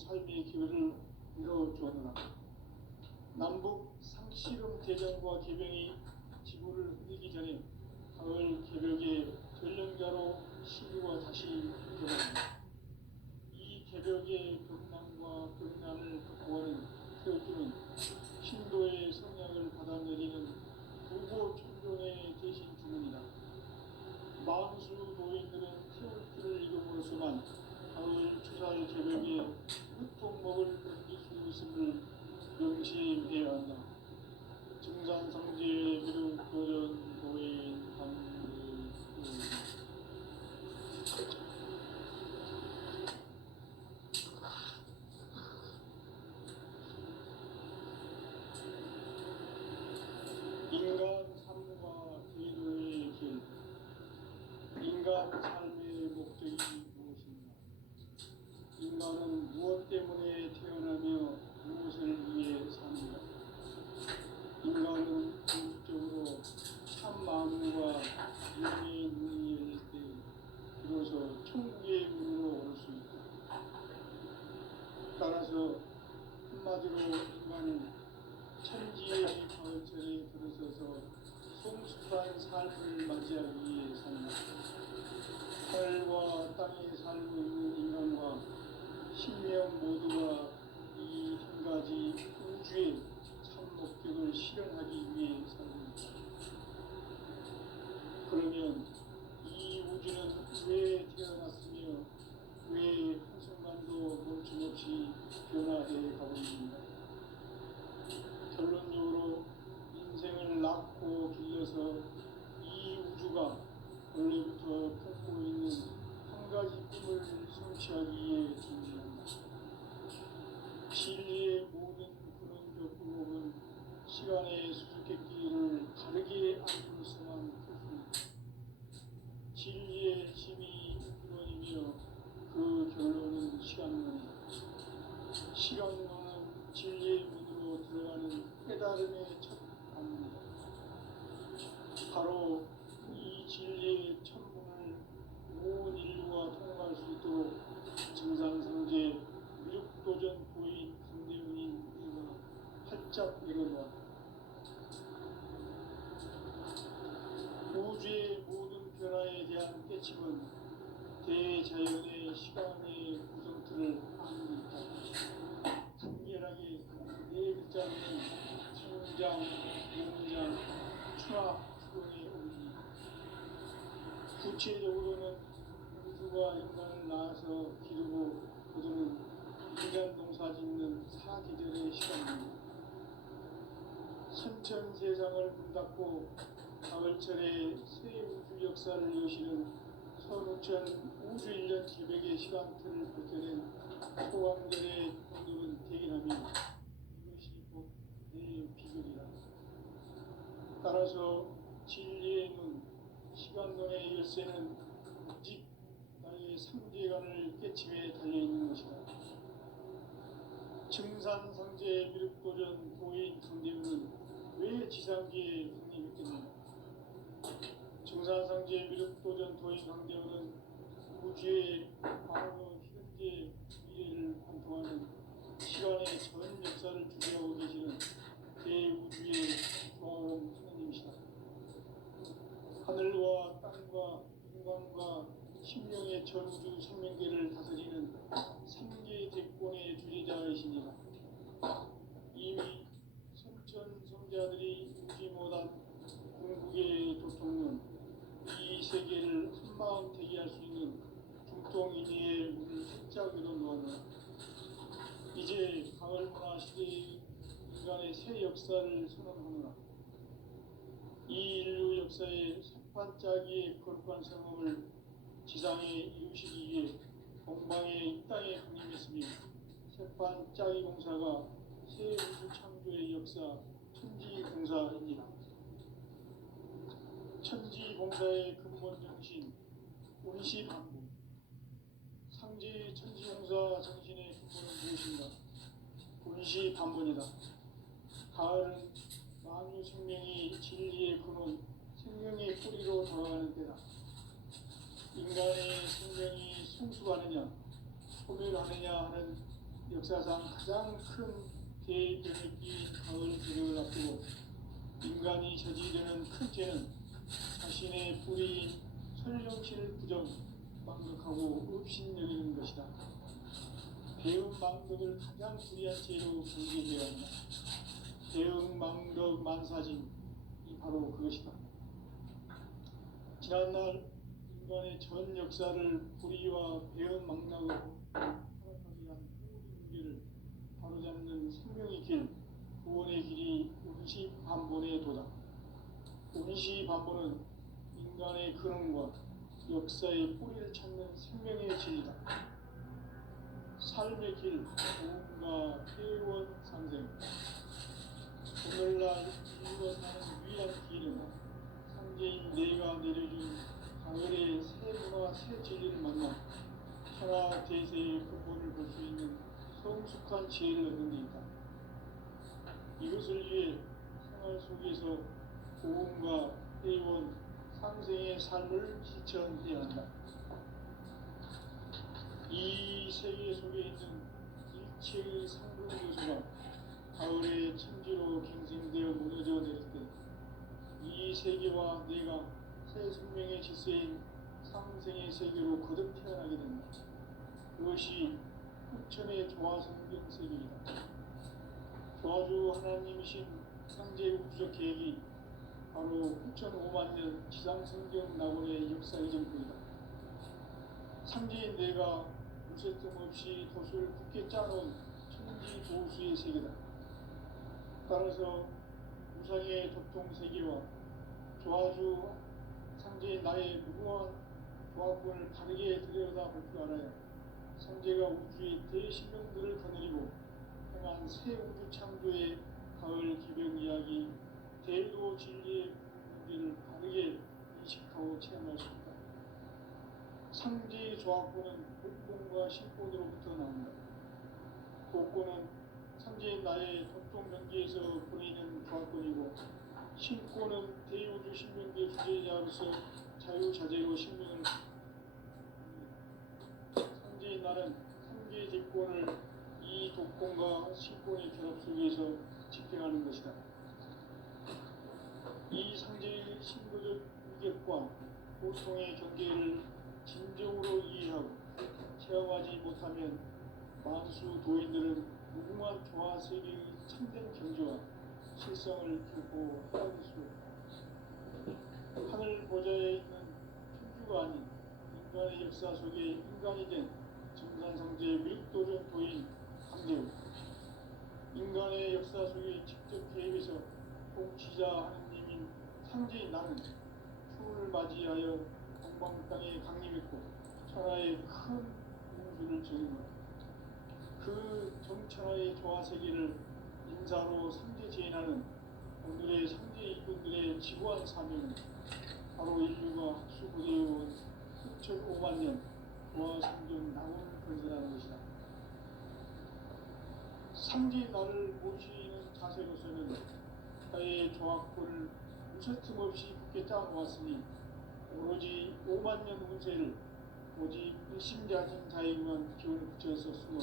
삶의 기회를 이뤄주었노라. 남북 상씨름 대전과 개병이 지구를 흔들기 전에 가을 개벽의 전령자로 시류가 다시 들어갑니다. 이 개벽의 벽난과 벽난을 극복하는 태어주는 신도의 성약을 받아내리는 부고 천존의 대신 주문이다. 만수 도인들은 태울길을 이름으로서만 가을 추살 개벽의 흙통목을 넘길 수 있음을 명심해야 한다. 증산성지의 비록 도전 도인 강의 인간 삶과 제도의 길. 인간 삶의 목적이 무엇인가? 인간은 무엇 때문에 태어나며 무엇을 위해 삽니까? 인간은 궁극적으로 참 마음과 영의 눈이 열릴 때 비로소 천국의 문으로 올 수 있다. 따라서 한마디로 인간은 천지의 가을철에 들어서서 성숙한 삶을 맞이하기 위해 산다. 하늘과 땅에 살고 있는 인간과 신명 모두가 이 한 가지 우주의 참 목적을 실현하기 위해 살고 있다. 그러면 이 우주는 왜 태어났으며 왜 한순간도 멈춤없이 변화해 가고 있는가? 결론적으로 인생을 낳고 길러서 이 우주가 원래부터 품고 있는 한 가지 꿈을 성취하기 위해 존재한다. 진리의 모든 근원적 의목은 시간의 수수께끼를 다르게 알고서만 풀 수 있다. 진리의 힘이 근원이며 그 결론은 시간론이다. 시간론은 진리의 문으로 들어가는 깨달음의 첫 방문이다. 바로 이 진리의 천문을 온 인류가 통과할 수 있도록 증산성제 미륵도전 도인 강대문인 우리가 활짝 열어놓았다. 우주의 모든 변화에 대한 깨침은 대자연의 시간의 구성틀을 안고 있다. 간결하게 네 글자는 성장, 용장, 추락, 추론의 원리. 구체적으로는 우주가 인간을 낳아서 기르고 거두는 인간 농사 짓는 사계절의 시간입니다. 선천 세상을 문닫고 가을철에 새 우주 역사를 여시는 선우천 우주 1년 700의 시간틀을 벗겨낸 소강절의 공덕은 대견하며 이것이 곧 내 비결이라. 따라서 진리의 눈, 시간론의 열쇠는 오직 나의 상제관을 깨침에 달려있는 것이다. 증산상제 미륵도전 도인 강대우는 왜 지상계에 확립했겠는가? 증산상제 미륵도전 도인 강대우는 우주의 과거, 현재, 미래를 관통하는 시간의 전 역사를 주재하고 계시는 대우주의 조화원 하나님이시다. 하늘과 땅과 인간과 심령의 전우주 생명계를 다스리는 삼계 대권의 주재자이십니다. 이미 선천성자들이 우지 못한 궁극의 도통은 이 세계를 한마음 대기할 수 있는 중통인의의 문을 활짝 열어놓았다. 이제 가을문화 시대의 인간의 새 역사를 선언하노라. 이 인류 역사의 새판짜기의 거룩한 성험을 지상에 이루시기 위해 동방의 이 땅에 군림했으며 새판짜기 공사가 새 우주 창조의 역사 천지공사입니다. 천지공사의 근본 정신 온시반복. 상제 천지공사 정신의 근본은 무엇인가? 온시반복이다. 가을은 만유 생명이 진리의 근원, 생명의 뿌리로 돌아가는 때다. 인간의 생명이 성숙하느냐, 소멸하느냐 하는 역사상 가장 큰 대변혁기인 가을 개력을 앞두고 인간이 저지르는 큰 죄는 자신의 뿌리인 설령신을 부정, 망각하고 업신여기는 것이다. 배움 망덕을 가장 불의한 죄로 경계되어야 한다. 배움 망덕 만사진이 바로 그것이다. 지난날 인간의 전 역사를 불의와 배움 망락으로 타락하게 한 문제를 바로잡는 생명의 길, 구원의 길이 운시반본의 도다. 운시반본은 인간의 근원과 역사의 뿌리를 찾는 생명의 진리다. 삶의 길, 도움과 회원 상생. 오늘날 인류가 사는 위한 길은 상제인 내가 내려준 가을의 새 문화 새 진리를 만나 천하 대세의 근본을 볼 수 있는 성숙한 지혜를 얻는 데 있다. 이것을 위해 생활 속에서 도움과 회원, 상생의 삶을 실천해야 한다. 이 세계 속에 있는 일체의 상급 요소가 가을의 천지로 갱생되어 무너져 내릴 때 이 세계와 내가 새 생명의 질서인 상생의 세계로 거듭 태어나게 된다. 그것이 흑천의 조화성경 세계이다. 조화주 하나님이신 상제 우주적 계획이 바로 9,500만 년 지상성경 낙원의 역사의 전부이다. 상제인 내가 무쇠뜸 없이 돛을 굳게 짜놓은 천지 조수의 세계다. 따라서 우상의 도통 세계와 조화주 상제인 나의 무궁한 조화권을 바르게 들여다볼 줄 알아야 상제가 우주의 대신명들을 거느리고 행한 새 우주 창조의 가을 기병 이야기, 대도 진리의 문제를 바르게 인식하고 체험할 수 있다. 상제의 조화권은 복권과 신권으로부터 나온다. 복권은 상제인 나의 도통 명기에서 보이는 조화권이고, 신권은 대우주 신명기의 주제자로서 자유자재로 신명을 상제인 나는 상제의 직권을 이 독권과 신권의 결합 속에서 집행하는 것이다. 이 상제의 신부적 위격과 고통의 경계를 진정으로 이해하고 체험하지 못하면 만수 도인들은 무궁한 조화 세계의 참된 경지와 실성을 결코 헤아릴 수 없다. 하늘 보좌에 있는 천주가 아닌 인간의 역사 속에 인간이 된 정산상제 윗도전 도인 강대우, 인간의 역사 속에 직접 개입해서 통치자 하느님인 상제인 나는 추운을 맞이하여 동방 땅에 강림했고 천하의 큰 공주를 지은 것. 그 정천하의 조화 세계를 인사로 상제 제인하는 오늘의 상제 일꾼들의 지구한 사명은 바로 인류가 학수고대해온 9,500만 년 조화 성경 낙원을 건설하는 것이다. 상제인 나를 모시는 자세로서는 나의 조화권을 무쇠틈 없이 굳게 짜놓았으니 오로지 5만 년 운세를 오직 일심자진 자에게만 기운을 붙여서 쓰노.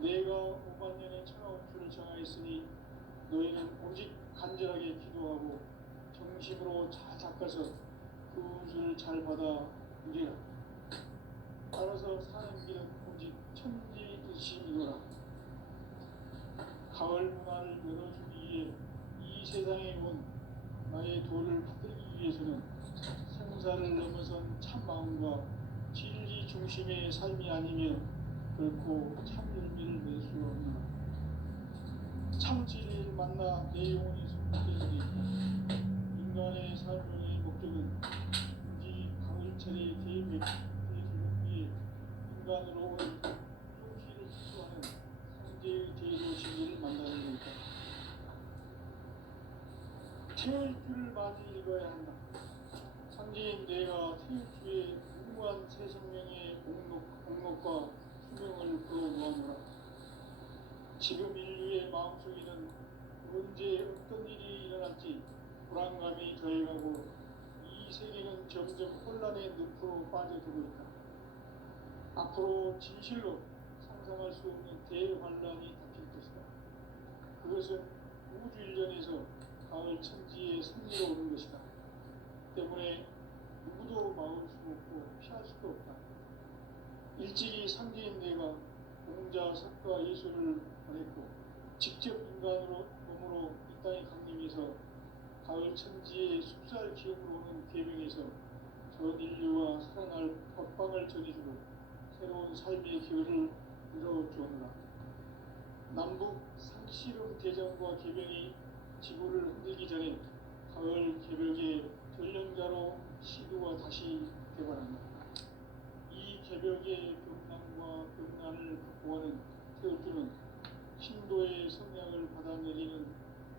내가 5만 년의 천하 운수를 정하였으니 너희는 오직 간절하게 기도하고 정심으로 잘 닦아서 그 운수를 잘 받아 누리라. 따라서 사는 길은 오직 천지 뜻이니라. 가을 문화를 열어주기 위해 이 세상에 온 나의 도를 받들기 위해서는 생사를 넘어선 참 마음과 진리 중심의 삶이 아니면 결코 참 열매를 낼 수 없노라. 참 진리를 만나 내 영혼이 성숙되게 있다. 인간의 삶의 목적은 이 가을철의 대회기에 인간으로 온 성실을 추구하는 상제의 대도 진리를 만나는 것이다. 태일주를 맞이 읽어야 한다. 상제인 내가 태일주의 무궁한 새 생명의 공록과 수명을 불어모아노라. 지금 인류의 마음속에는 언제 어떤 일이 일어날지 불안감이 더해가고 이 세계는 점점 혼란의 늪으로 빠져들고 있다. 앞으로 진실로 상상할 수 없는 대환란이 닥칠 것이다. 그것은 우주 일련에서 가을 천지의 승리로 오는 것이다. 때문에 누구도 막을 수 없고 피할 수도 없다. 일찍이 상제인 내가 공자, 석가, 예수를 보냈고 직접 인간으로 몸으로 이 땅에 강림해서 가을 천지의 숲살 기업으로 오는 계명에서 전 인류와 살아날 법방을 전해주고 새로운 삶의 기회를 이뤄주었노라. 남북 상씨름 대전과 계명이 지구를 흔들기 전에 가을 개벽의 전령자로 시도가 다시 개발한다. 이 개벽의 벽난과 벽난을 극복하는 태울주는 신도의 성량을 받아내리는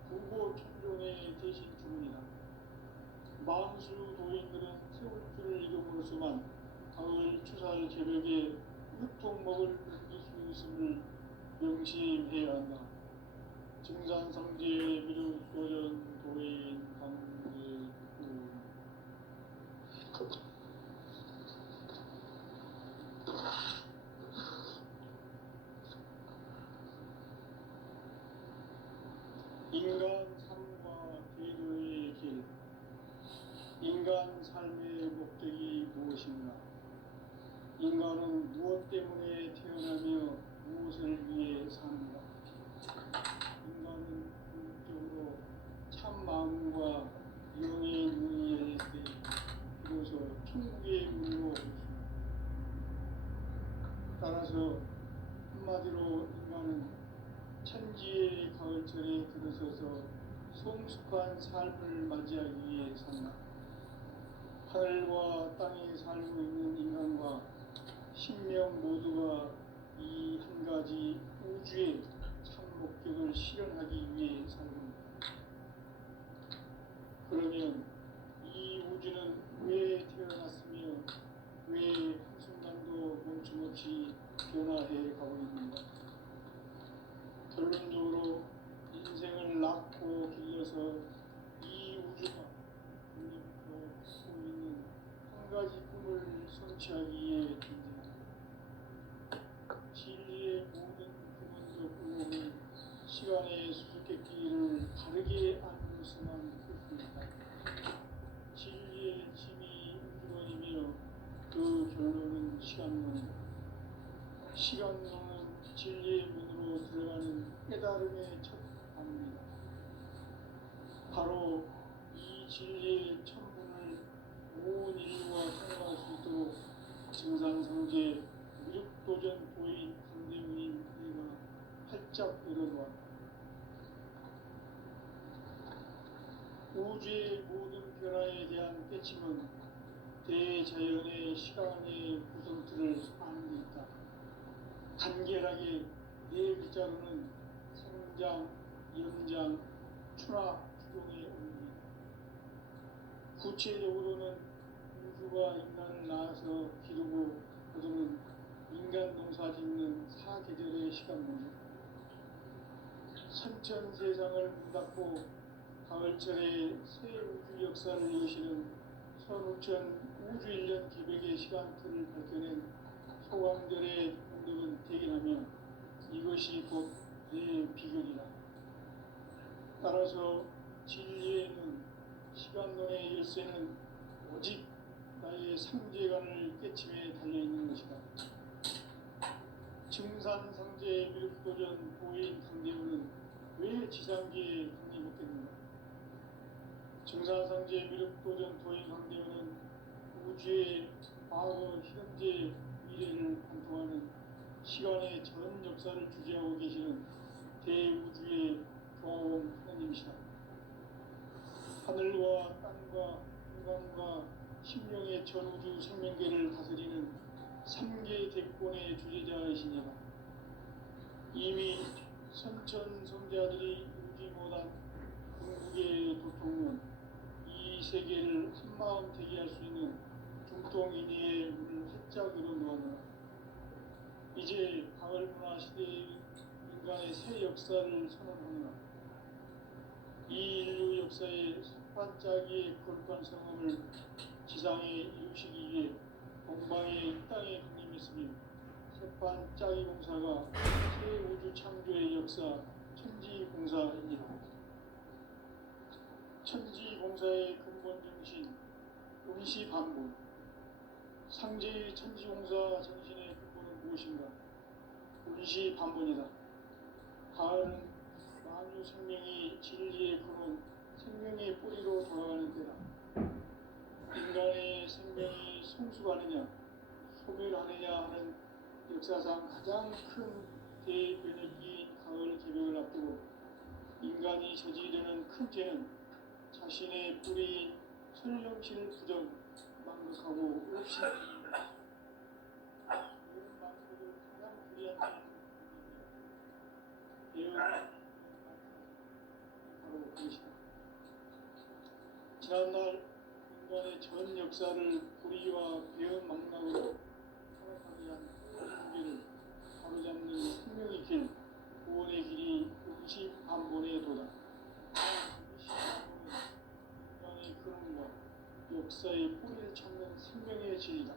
부고 천존의 대신 주문이다. 망수 도인들은 태울주를 이름으로서만 가을 추살 개벽의 흑통목을 느낄 수 있음을 명심해야 한다. 증산상제 미륵도전 도인 강제구 인간 삶과 계도의 길. 인간 삶의 목적이 무엇인가? 인간은 무엇 때문에 태어나며 무엇을 위해 사는가? 인간은 궁극적으로 참 마음과 영의 문이 열릴 때 비로소 천국의 문으로 올 수 있습니다. 따라서 한마디로 인간은 천지의 가을철에 들어서서 성숙한 삶을 맞이하기 위해 산다. 하늘과 땅에 살고 있는 인간과 신명 모두가 이 한 가지 우주의 참 목적을 실현하기 위해 살고 그러면 이 우주는 왜 태어났으며 왜 한순간도 멈춤없이 변화해 가고 있는가? 결론적으로 인생을 낳고 길러서 이 우주가 우리부터 갖고 있는 한 가지 꿈을 성취하기 위해 존재한다. 진리의 모든 근원적 의혹은 시간의 수수께끼를 바르게 알고서만 풀 수 있다. 진리의 힘이 우주론이며 그 결론은 시간론이다. 시간론은 진리의 문으로 들어가는 깨달음의 첫 방문이다. 바로 이 진리의 천문을 온 인류가 통과할 수 있도록 증산성제 미륵도전 도인 강대문인 우리가 활짝 열어놓았다. 우주의 모든 변화에 대한 깨침은 대자연의 시간의 구성틀을 아는 데 있다. 간결하게 네 글자로는 성장, 연장, 추락, 추종의 원리. 구체적으로는 우주가 인간을 낳아서 기르고 거두는 인간 농사 짓는 사계절의 시간문이다. 선천 세상을 문 닫고 가을철에 새 우주 역사를 여시는 선우천 우주일년 기백의 시간틀을 밝혀낸 소강절의 공덕은 대견하며 이것이 곧 내 비결이다. 따라서 진리에는 시간론의 열쇠는 오직 나의 상제관을 깨침에 달려있는 것이다. 증산상제 미륵도전 도인 강대우는 왜 지상계에 강림했겠는가? 증산상제 미륵도전 도인 강대우는 우주의 과거, 현재, 미래를 관통하는 시간의 전 역사를 주재하고 계시는 대우주의 교황 하나님이시다. 하늘과 땅과 인간과 심령의 전우주 생명계를 다스리는 3계 대권의 주제자이시니라. 이미 선천성자들이 울지 못한 궁극의 도통은 이 세계를 한마음 되게 할 수 있는 중동인의 문을 활짝 열어놓았노라. 이제 가을 문화 시대의 인간의 새 역사를 선언하노라. 이 인류 역사의 반짝이의 거룩한 성험을 지상에 이루시기 위해 동방의 이 땅에 강림했으며 태판 짜기 공사가 새 우주 창조의 역사 천지공사이니라. 천지공사의 근본 정신 응시반복. 상제의 천지공사 정신의 근본은 무엇인가? 응시반복이다. 가을은 만유 생명이 진리의 근원, 생명의 뿌리로 돌아가는 때다. 인간의 생명이 성숙하느냐, 소멸하느냐 하는 역사상 가장 큰 대변혁기인 가을 개벽을 앞두고 인간이 저지르는 큰 죄는 자신의 뿌리인 설령신을 부정, 망각하고 없이는 이런 망각을 가장 불리한 죄입니다. 바로 그것이다. 지난날 인간의 전 역사를 불의와 배은 망각으로 타락하게 한 한계를 바로잡는 생명의 길, 구원의 길이 응시반본의 도다. 응시반본은 인간의 근원과 역사의 뿌리를 찾는 생명의 진리다.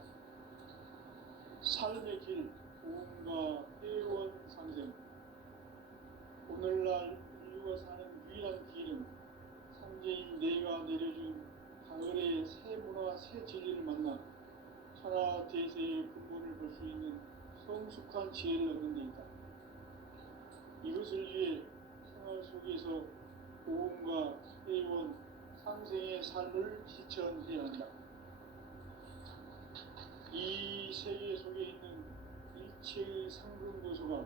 삶의 길, 구원과 회원 상생. 오늘날 인류가 사는 유일한 길은 상제인 내가 내려준 가을의 새 문화, 새 진리를 만나 천하 대세의 근본을 볼 수 있는 성숙한 지혜를 얻는 데 있다. 이것을 위해 생활 속에서 고음과 회원, 상생의 삶을 실천해야 한다. 이 세계 속에 있는 일체의 상근 요소가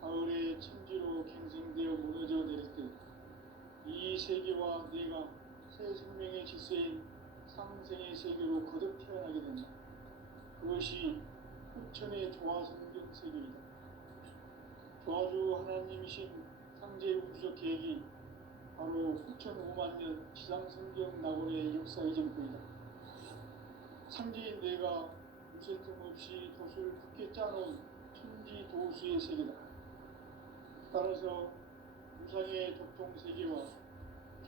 가을의 천지로 갱생되어 무너져 내릴 때 이 세계와 내가 새 생명의 질서인 상생의 세계로 거듭 태어나게 된다. 그것이 후천의 조화성경 세계이다. 조화주 하나님이신 상제 우주적 계획이 바로 후천 5만 년 지상성경 낙원의 역사 이전부이다. 상제인 내가 무쇠 틈 없이 돛을 굳게 짜놓은 천지 도수의 세계다. 따라서 무상의 도통 세계와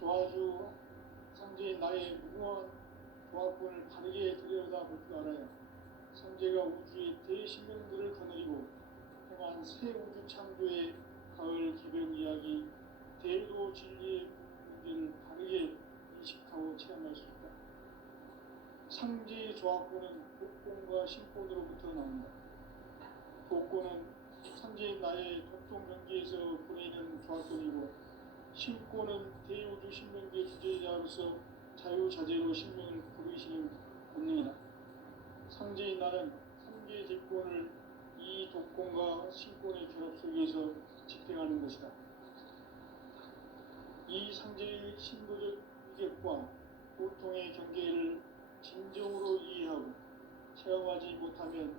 조화주 상제인 나의 무궁한 조합권을 바르게 들여다볼 줄 알아야 상제가 우주의 대신명들을 거느리고 행한 새 우주 창조의 가을 기별 이야기, 대도 진리의 문제를 바르게 인식하고 체험할 수 있다. 상제의 조합권은 복권과 신권으로부터 나온다. 복권은 상제인 나의 독종 경계에서 보내는 조합권이고, 신권은 대우주 신명계 주제자로서 자유자재로 신명을 부르시는 본능이다. 상제인 나는 상계 제권을 이 독권과 신권의 결합 속에서 집행하는 것이다. 이 상제의 신도적 위격과 고통의 경계를 진정으로 이해하고 체험하지 못하면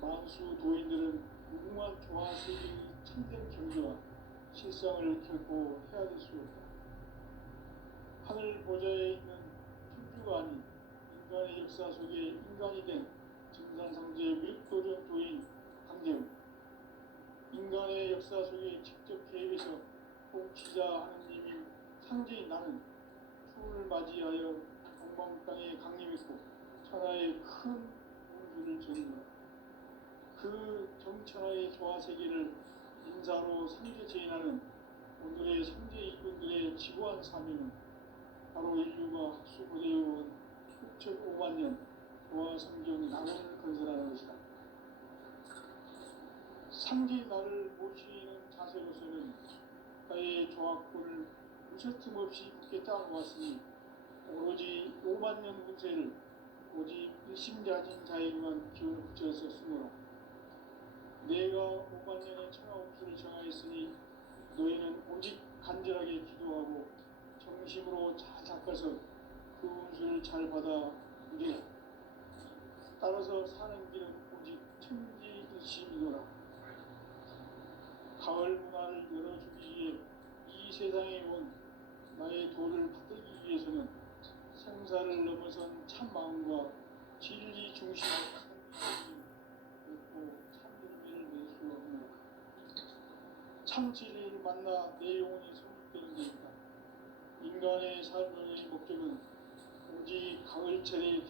만수 도인들은 무궁한 조화세계의 참된 경지와 실상을 결코 헤아릴 수 없다. 하늘 보좌에 있는 천주가 아닌 인간의 역사 속에 인간이 된 증산상제의 윗도전 도인 강재훈, 인간의 역사 속에 직접 개입해서 통치자 하느님인 상제인 나는 추운을 맞이하여 동방 땅에 강림했고 천하의 큰 운수를 전한다. 그 정천하의 조화세계를 인사로 상제 제인하는 오늘의 상제 일꾼들의 지구한 사명은 바로 인류가 학수고대해온 6,5만 년 조화성경 낙원을 건설하는 것이다. 상제 나를 모시는 자세로서는 나의 조합권을 무쇠틈 없이 굳게 따놓았으니 오로지 5만 년 운세를 오직 일심자진 자에게만 기운을 붙여서 쓰노라. 내가 5만 년의 천하 운수를 정하였으니 너희는 오직 간절하게 기도하고 정심으로 잘 닦아서 그 운수를 잘 받아 누리라. 따라서 사는 길은 오직 천지일심이노라. 가을 문화를 열어주기 위해 이 세상에 온 나의 도를 받들기 위해서는 생사를 넘어선 참 마음과 진리 중심의 결코 참 열매를 낼 수 없노라. 참 진리를 만나 내 영혼이 성숙되는 데이다. 인간의 삶의 목적은 오직 가을철의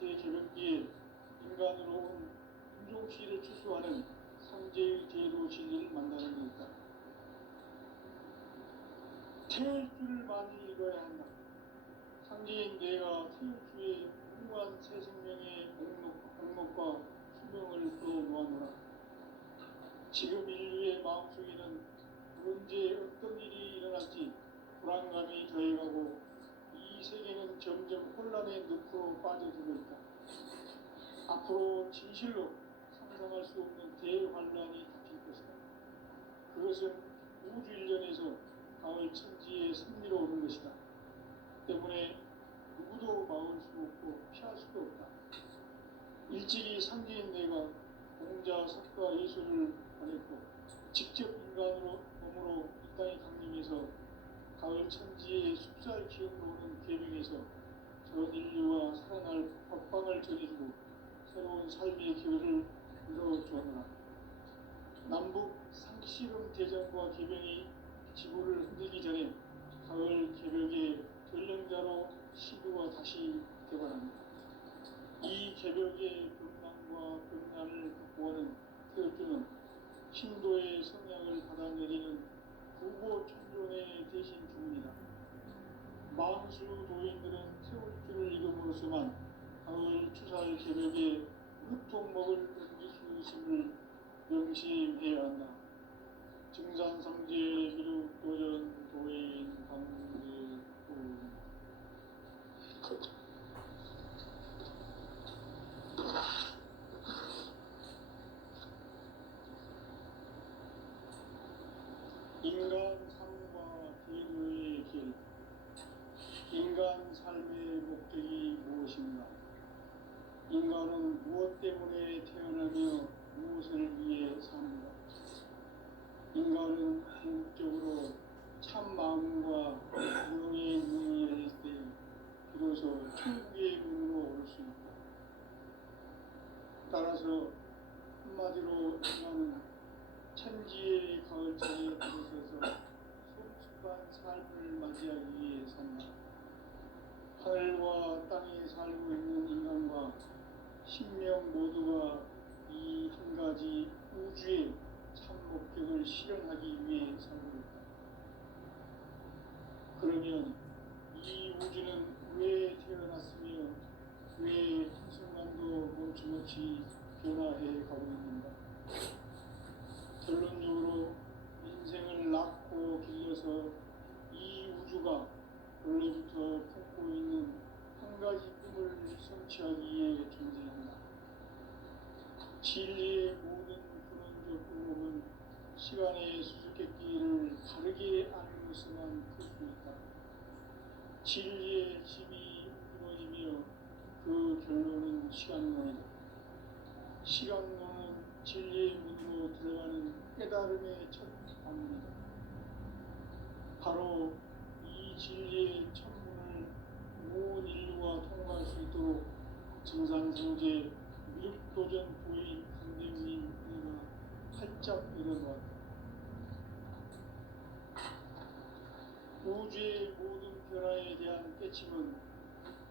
대개벽기에 인간으로 온 세종시를 추수하는 상제의 제도 진리를 만나는 것이다. 태울 줄을 많이 읽어야 한다. 상제인 내가 태울 주의 무한 새 생명의 목록과 수명을 풀어놓아노라. 지금 인류의 마음속에는 언제 어떤 일이 일어날지 불안감이 더해가고 이 세계는 점점 혼란의 늪으로 빠져들고 있다. 앞으로 진실로 상상할 수 없는 대환란이 닥칠 것이다. 그것은 우주 일련에서 가을 천지에 승리로 오는 것이다. 때문에 누구도 막을 수 없고 피할 수도 없다. 일찍이 상제인 내가 공자, 석가, 예수를 보냈고 직접 인간으로 몸으로 이 땅에 강림해서 가을 천지의 숲살 기운으로 오는 계명에서 전 인류와 살아날 법방을 전해주고 새로운 삶의 기회를 이뤄주었노라. 남북 상씨름 대전과 계명이 지구를 흔들기 전에 가을 개벽의 전령자로 시도가 다시 되어갑니다. 이 개벽의 극락과 극난을 극복하는 태울주는 신도의 성향을 받아내리는 부고 천존의 대신 주문이다. 망수 도인들은 태울주를 읽음으로써만 가을 추살 개벽의 흙통먹을 넘길 수 있음을 명심해야 한다. 증산상제 비륵도전 도인 강제도 인간 삶과 기도의 길. 인간 삶의 목적이 무엇인가? 인간은 무엇 때문에 태어나며 무엇을 위해 사는가? 인간은 궁극적으로 참 마음과 무용의 문을 열릴 때 비로소 천국의 문으로 올 수 있다. 따라서 한마디로 인간은 천지의 가을철에 들어서서 성숙한 삶을 맞이하기 위해 산다. 하늘과 땅에 살고 있는 인간과 신명 모두가 이 한 가지 우주의 참 목적을 실현하기 위해 살고 있다. 그러면 이 우주는 왜 태어났으며 왜 한순간도 멈춤없이 변화해 가고 있는가? 결론적으로 인생을 낳고 길러서 이 우주가 원래부터 품고 있는 한 가지 꿈을 성취하기 위해 존재한다. 진리의 모든 근원적 의목은 시간의 수수께끼를 다르게 아는 것에만 클 수 있다. 진리의 힘이 이루어지며 그 결론은 시간론이다. 시간론은 진리의 문으로 들어가는 깨달음의 첫 관문이다. 바로 이 진리의 첫문을 온 인류가 통과할 수 있도록 증산성제 미륵도전 부인 강대우인 내가 활짝 열어놓았다. 우주의 모든 변화에 대한 깨침은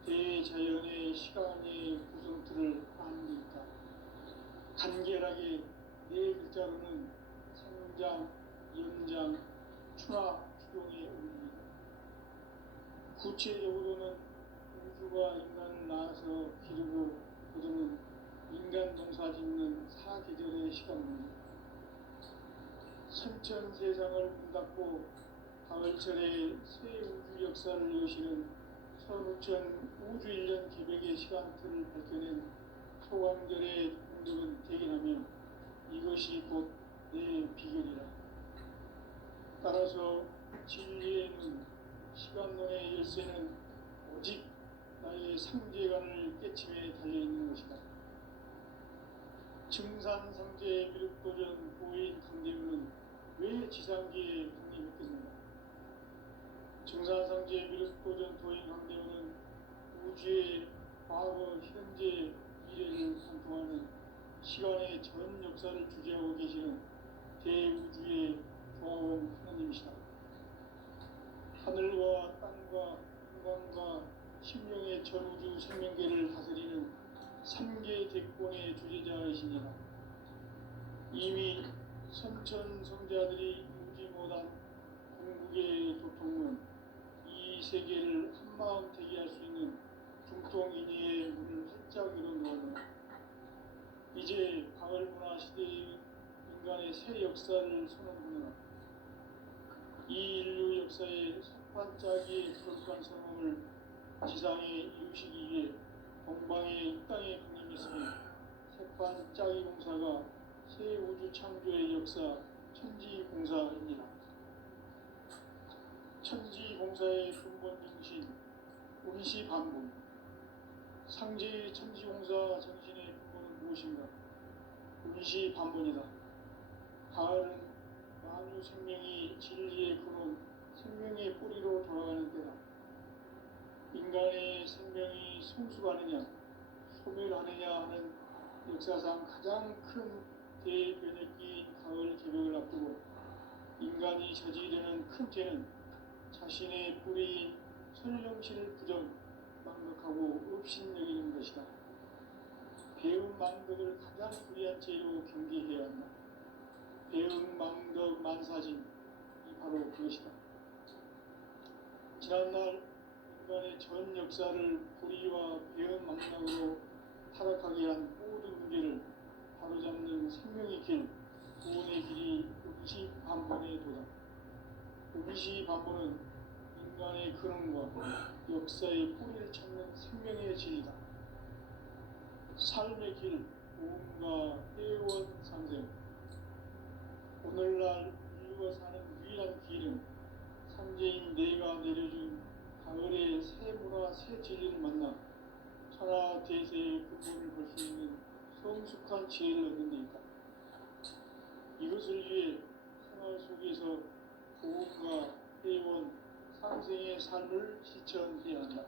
대자연의 시간의 구성틀을 아는 데 있다. 간결하게 네 글자로는 성장, 연장, 추락, 추동의 의미이다. 구체적으로는 우주가 인간을 낳아서 기르고 거두는 인간 농사 짓는 사계절의 시간입니다. 선천 세상을 문닫고 가을철에 새 우주 역사를 여시는 선우천 우주 일년 개벽의 시간틀을 밝혀낸 소강절의 공덕은 대견하며 이것이 곧 내 비결이라. 따라서 진리의 눈, 시간론의 열쇠는 오직 나의 상제관을 깨침에 달려있는 것이다. 증산상제 미륵도전 부인 강대우는 왜 지상계에 강림했겠는가? 증산상제 미륵도전 도인 강대우는 우주의 과거, 현재, 미래를 관통하는 시간의 전 역사를 주재하고 계시는 대우주의 조화원 하나님이시다. 하늘과 땅과 인간과 심령의 전우주 생명계를 다스리는 삼계 대권의 주제자이시니라. 이미 선천성자들이 누리지 못한 궁극의 도통은 이 세계를 한마음 되게 할 수 있는 중통인의의 문을 활짝 열어놓으며 이제 가을 문화 시대의 인간의 새 역사를 선언하노라. 이 인류 역사의 석판짜기의 거룩한 성공을 지상에 이루시기 위해 동방의 이 땅에 군림했으며 색판짜기 공사가 새 우주 창조의 역사 천지공사입니다. 천지공사의 근본 정신 운시반복. 상제의 천지공사 정신의 근본은 무엇인가? 운시반복이다. 가을은 만유 생명이 진리의 근원, 생명의 뿌리로 돌아가는 때다. 인간의 생명이 성숙하느냐, 소멸하느냐 하는 역사상 가장 큰 대변혁기인 가을 개벽을 앞두고 인간이 저지르는 큰 죄는 자신의 뿌리인 설령실을 부정망각하고 업신여기는 것이다. 배은망덕을 가장 불의한 죄로 경계해야 한다. 배은망덕 만사진이 바로 그것이다. 지난날 인간의 전 역사를 불의와 배은망덕으로 타락하게 한 모든 문제를 바로잡는 생명의 길, 구원의 길이 음시반본의 도다. 음시반본은 인간의 근원과 역사의 뿌리를 찾는 생명의 진리다. 삶의 길, 구원과 회원 상생. 오늘날 인류가 사는 유일한 길은 상제인 내가 내려준 가을의 새 문화, 새 진리를 만나 천하 대세의 근본을 볼 수 있는 성숙한 지혜를 얻는 데 있다. 이것을 위해 생활 속에서 보험과 회원, 상생의 삶을 실천해야 한다.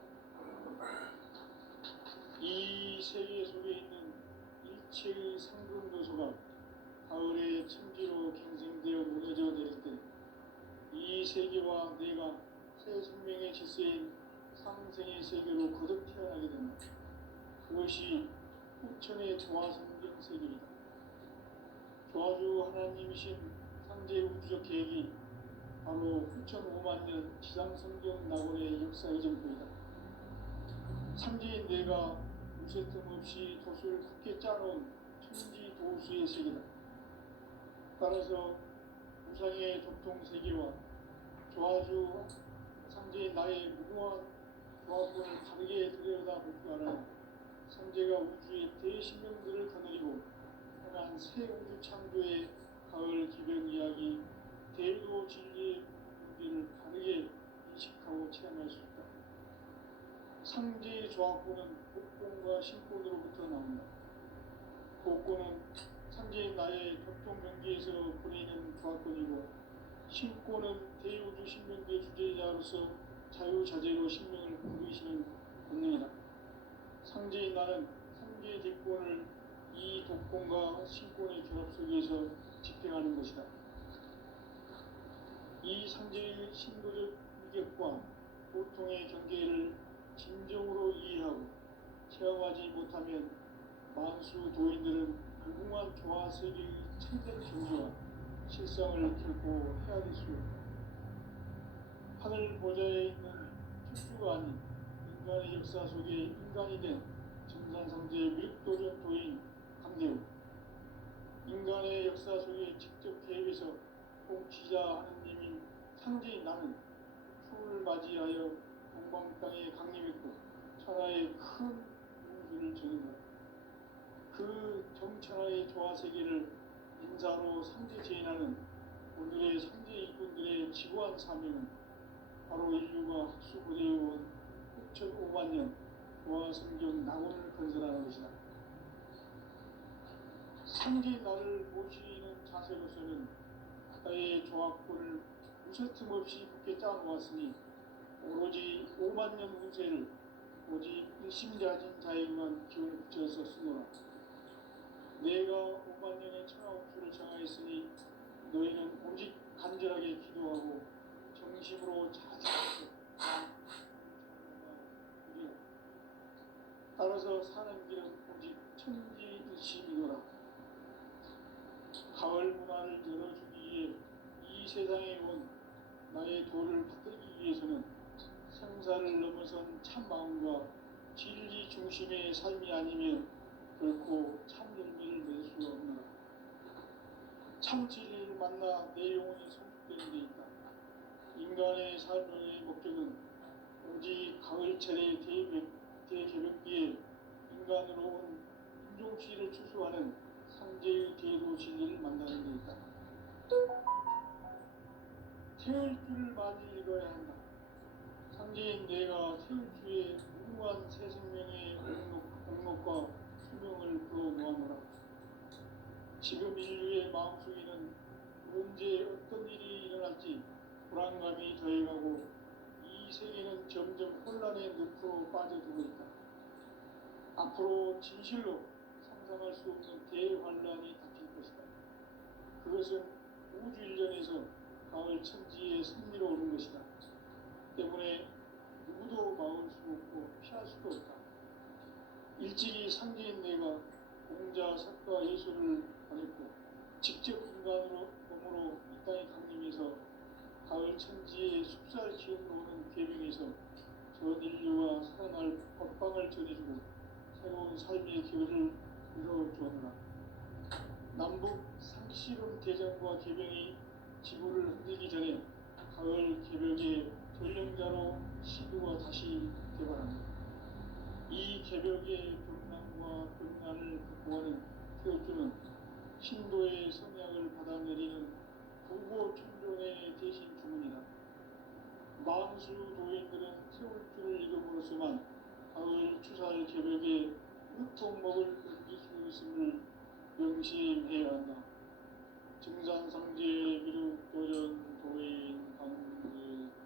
이 세계 속에 있는 일체의 상금 요소가 가을의 천지로 갱생되어 무너져 내릴 때 이 세계와 내가 새 생명의 질서인 상생의 세계로 거듭 태어나게 된다. 그것이 후천의 조화성경 세계이다. 조화주 하나님이신 상제 우주적 계획이 바로 후천 5만년 지상성경 낙원의 역사 이전부이다. 상제인 내가 무쇠 틈 없이 도수를 굳게 짜놓은 천지 도수의 세계다. 따라서 우상의 도통세계와 조화주 상제인 나의 무궁한 조화권을 다르게 들여다볼 줄 알아야 상제가 우주의 대신명들을 거느리고 떠난 새 우주 창조의 가을 기변 이야기, 대도 진리의 문제를 다르게 인식하고 체험할 수 있다. 상제의 조화권은 복권과 신권으로부터 나온다. 복권은 상제인 나의 격동명기에서 보내는 조화권이고 신권은 대우주 신명기의 주제자로서 자유자재로 신명을 부르시는 본능이다. 상제인 나는 상제의 대권을 이 독권과 신권의 결합 속에서 집행하는 것이다. 이 상제의 신도적 위격과 보통의 경계를 진정으로 이해하고 체험하지 못하면 만수 도인들은 무궁한 조화세계의 참된 경지와 실상을 결코 헤아릴 수 없다. 하늘 보좌에 있는 천주가 아닌 인간의 역사 속에 인간이 된 정산상제의 밀도전 도인 강대우, 인간의 역사 속에 직접 개입해서 통치자 하느님인 상제인 나는 추을 맞이하여 동방 땅에 강림했고 천하의 큰 문수를 전한다. 그 정천하의 조화세계를 인사로 상제 제인하는 오늘의 상제 이군들의 지구한 사명은 바로 인류가 학수고대해온 6,500만 년 조화성경 낙원을 건설하는 것이다. 상제인 나를 모시는 자세로서는 나의 조화권을 무쇠틈 없이 굳게 짜놓았으니 오로지 5만 년 운세를 오직 일심자진 자에게만 기운을 붙여서 쓰노라. 내가 5만 년의 천하운수를 정하였으니 너희는 오직 간절하게 기도하고 정심으로 자직해서 따라서 사는 길은 오직 천지일심이노라. 가을 문화를 열어주기 위해 이 세상에 온 나의 도를 붙들기 위해서는 생사를 넘어선 참 마음과 진리 중심의 삶이 아니면 결코 참 열매를 맺을 수 없노라. 참 진리를 만나 내 영혼이 성숙되는 데 있다. 인간의 삶의 목적은 오직 가을철의 대개벽기에 인간으로 온 인종시를 추수하는 상제의 대도 진리를 만나는 데 있다. 태울 줄을 많이 읽어야 한다. 상제인 내가 태울 주의 무궁한 새 생명의 공록과 수명을 부어 모아노라. 지금 인류의 마음속에는 언제 어떤 일이 일어날지 불안감이 더해가고 이 세계는 점점 혼란의 늪으로 빠져들고 있다. 앞으로 진실로 상상할 수 없는 대환란이 닥칠 것이다. 그것은 우주 일련에서 가을 천지의 승리로 오는 것이다. 때문에 누구도 막을 수 없고 피할 수도 없다. 일찍이 상제인 내가 공자, 석가, 예수를 보냈고 직접 인간으로 몸으로 이 땅에 강림해서 가을 천지의 숲살 기운으로 오는 계명에서 전 인류와 살아날 법방을 전해주고 새로운 삶의 기회를 이루어주었노라. 남북 상시름 대전과 계명이 지구를 흔들기 전에 가을 개벽의 전령자로 시도가 다시 개발합니다. 이 개벽의 벽난과 벽난을 극복하는 태우주는 신도의 성약을 받아내리는 부고 천종의 대신 주문이다. 만수 도인들은 태울주를 읽음으로써만 가을 추살 개벽의 으통목을 넘길 수 있음을 명심해야 한다. 증산상제 미륵도전 도인 강제구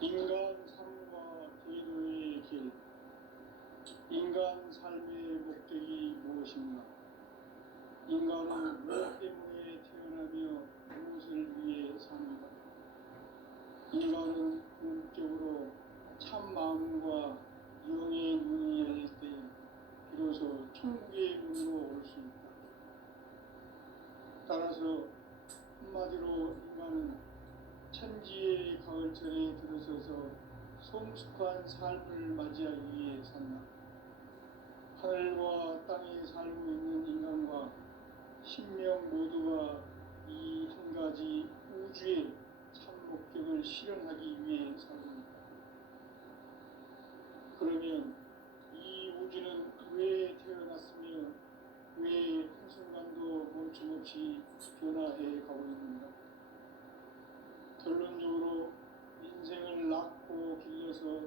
인간 삶과 대도의 길. 인간 삶의 목적이 무엇인가? 인간은 무엇 때문에 태어나며 무엇을 위해 삽니다. 인간은 궁극적으로 참 마음과 영의 문이 열릴 때 비로소 천국의 문으로 올 수 있다. 따라서 한마디로 인간은 천지의 가을철에 들어서서 성숙한 삶을 맞이하기 위해 산다. 하늘과 땅에 살고 있는 인간과 신명 모두가 이 한 가지 우주의 참 목적을 실현하기 위해 살고 있다. 그러면 이 우주는 왜 태어났으며 왜 한순간도 멈춤없이 변화해 가고 있는가? 결론적으로 인생을 낳고 길러서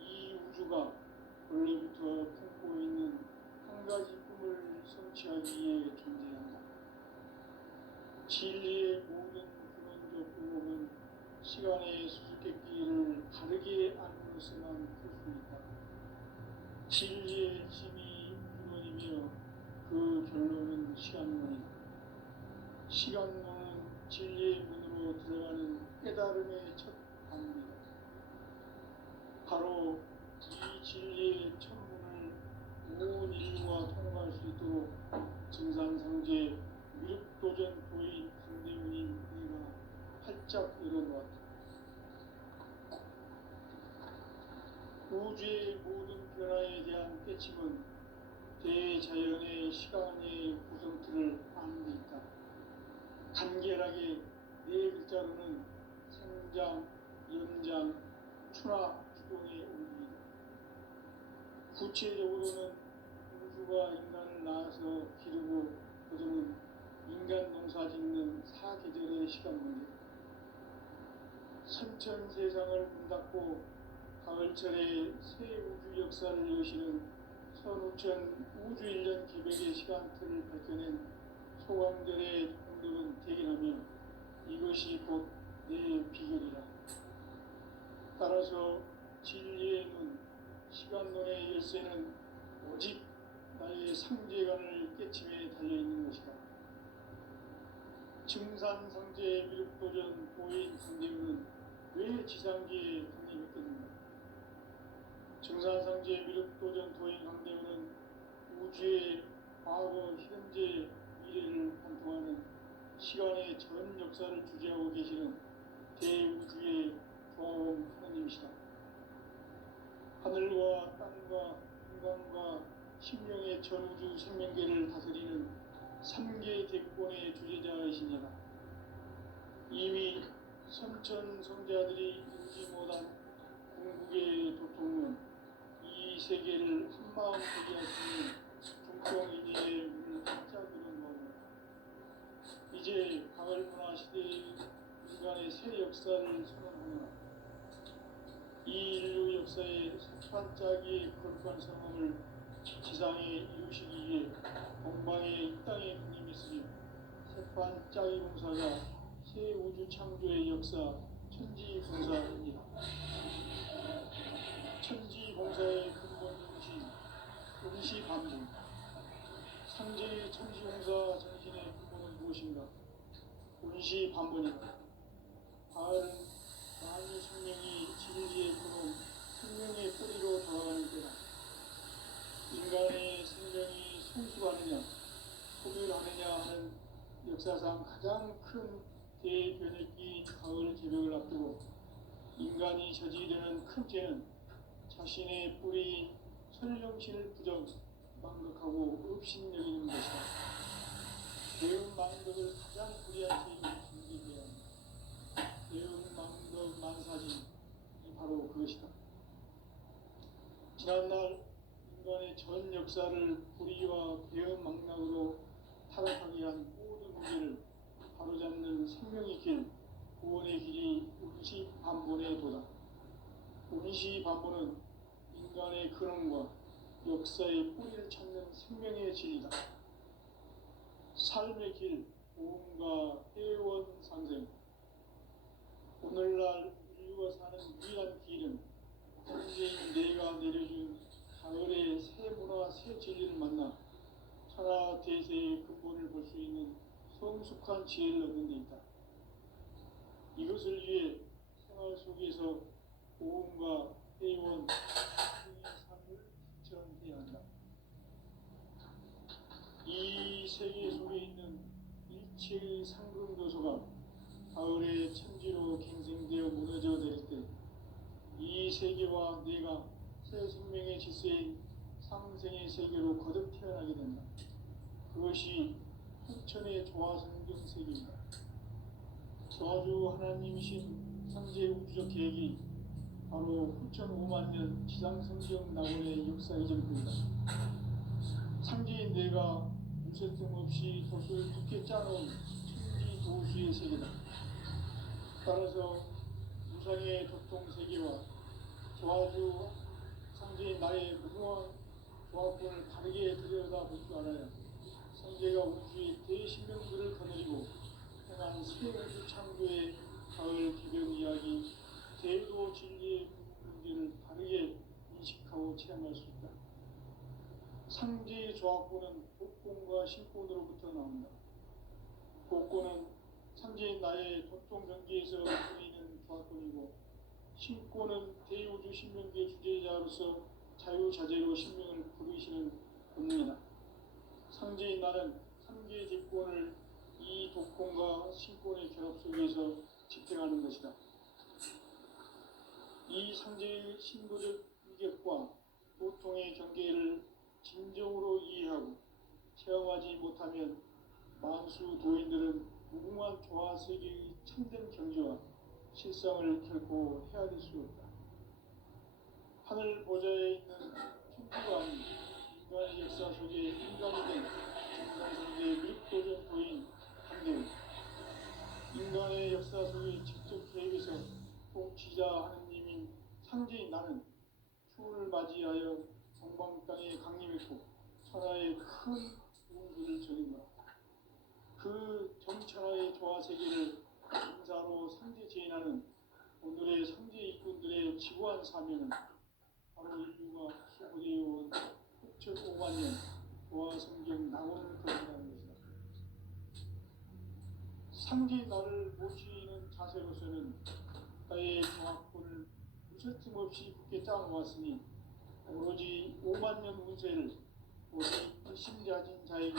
이 우주가 원래부터 품고 있는 한 가지 꿈을 성취하기 위해 존재한다. 진리의 모든 근원적 의목은 시간의 수수께끼를 다르게 알므로서만 풀 수 있다. 진리의 핵심이 근원이며 그 결론은 시간론이다. 시간론은 진리의 문으로 들어가는 깨달음의 첫 방문이다. 바로 이 진리의 첫 문을 온 인류가 통과할 수 있도록 증산상제 미륵도전 도인 강대문인 내가 활짝 열어놓았다. 우주의 모든 변화에 대한 깨침은 대자연의 시간의 구성틀을 아는 데 있다. 간결하게 네 글자로는 생장, 연장, 추나 추동의 원리이다. 구체적으로는 우주가 인간을 낳아서 기르고 거두는 인간 농사 짓는 사계절의 시간 문제다. 선천 세상을 문 닫고 가을철에 새 우주 역사를 여시는 선우천 우주 1년 기백의 시간틀을 밝혀낸 소강절의 공덕은 대견하며 이것이 곧 내 비결이라. 따라서 진리의 문, 시간론의 열쇠는 오직 나의 상제관을 깨침에 달려있는 것이다. 증산상제 미륵도전 보인 상제문은 지상기에 강림했겠는가. 증산상제 미륵도전 도인 강대우는 우주의 과거, 현재, 미래를 관통하는 시간의 전 역사를 주재하고 계시는 대우주의 조화원 하나님이시다. 하늘과 땅과 인간과 심령의 전우주 생명계를 다스리는 삼계 대권의 주제자이시니라. 이미 선천성자들이 인지 못한 궁극의 도통은 이 세계를 한마음 되게 하시는 중통인의 문을 활짝 열어놓으며 이제 가을 문화 시대의 인간의 새 역사를 선언하노라. 이 인류 역사의 새판짜기의 거룩한 성함을 지상에 이루시기 위해 동방의 이 땅에 강림했으며 새판짜기 공사가 새 우주 창조의 역사 천지봉사입니다. 천지봉사의 근본 정신 원시반분. 상제의 천지봉사 정신의 근본은 무엇인가? 원시반분이다. 가을은 만유 생명이 진리의 근원, 생명의 뿌리로 돌아가는 때다. 인간의 생명이 성숙하느냐, 소멸하느냐 하는 역사상 가장 큰 대변혁기 가을 개벽을 앞두고 인간이 저지르는 큰 죄는 자신의 뿌리인 설령신을 부정, 망각하고 업신여기는 것이다. 배운 망덕을 가장 불이한 죄는 진리해야 합니다. 배운 망덕 만사진이 바로 그것이다. 지난날 인간의 전 역사를 불의와 배은 망락으로 타락하게 한 모든 문제를 바로잡는 생명의 길, 구원의 길이 원시반본의 도다. 원시반본은 인간의 근원과 역사의 뿌리를 찾는 생명의 진리다. 삶의 길, 보험과 회원 상생. 오늘날 인류가 사는 유일한 길은 현재인 내가 내려준 가을의 새 문화, 새 진리를 만나 천하 대세의 근본을 볼 수 있는 성숙한 지혜를 얻는 데 있다. 이것을 위해 생활 속에서 보험과 회원, 삶을 실천해야 한다. 이 세계 속에 있는 일체의 상금 요소가 가을의 천지로 갱생되어 무너져 내릴 때 이 세계와 내가 새 생명의 질서인 상생의 세계로 거듭 태어나게 된다. 그것이 후천의 조화성경 세계입니다. 조화주 하나님이신 상제 우주적 계획이 바로 후천 5만 년 지상성경 낙원의 역사 이전입니다. 상제인 내가 무쇠뜸 없이 돛을 두께 짜놓은 천지 도수의 세계다. 따라서 무상의 도통 세계와 조화주 상제인 나의 무궁한 조화권을 다르게 들여다볼 줄 알아야 상제가 우주의 대신명들을 거느리고 행한 새 우주 창조의 가을 개벽 이야기, 제도 진리의 문제를 다르게 인식하고 체험할 수 있다. 상제의 조화권은 복권과 신권으로부터 나온다. 복권은 상제인 나의 도통 경계에서 보이는 조화권이고 신권은 대우주 신명계 주제자로서 자유자재로 신명을 부르시는 본능이다. 상제인 나는 상계의 대권을 이 독권과 신권의 결합 속에서 집행하는 것이다. 이 상제의 신도적 위격과 보통의 경계를 진정으로 이해하고 체험하지 못하면 만수 도인들은 무궁한 조화 세계의 참된 경지와 실상을 결코 헤아릴 수 없다. 하늘 보좌에 있는 천주가 아닌 인간의 역사 속에 인간이 된 증산상제 미륵도전 도인 강대우. 인간의 역사 속에 직접 계획해서 통치자 하느님인 상제인 나는 추운을 맞이하여 동방 땅에 강림했고 천하의 큰 우주를 전인다. 그 정천하의 조화 세계를 인사로 상제 제인하는 오늘의 상제 일꾼들의 지구한 사명은 바로 인류가 수고되어온 6,500만 년 조화 성경 낙원을 거듭하는 것이다. 상제 나를 모시는 자세로서는 나의 종합권을 무서짐없이 굳게 짜놓았으니 오로지 5만 년 운세를 오직 심자진 자에게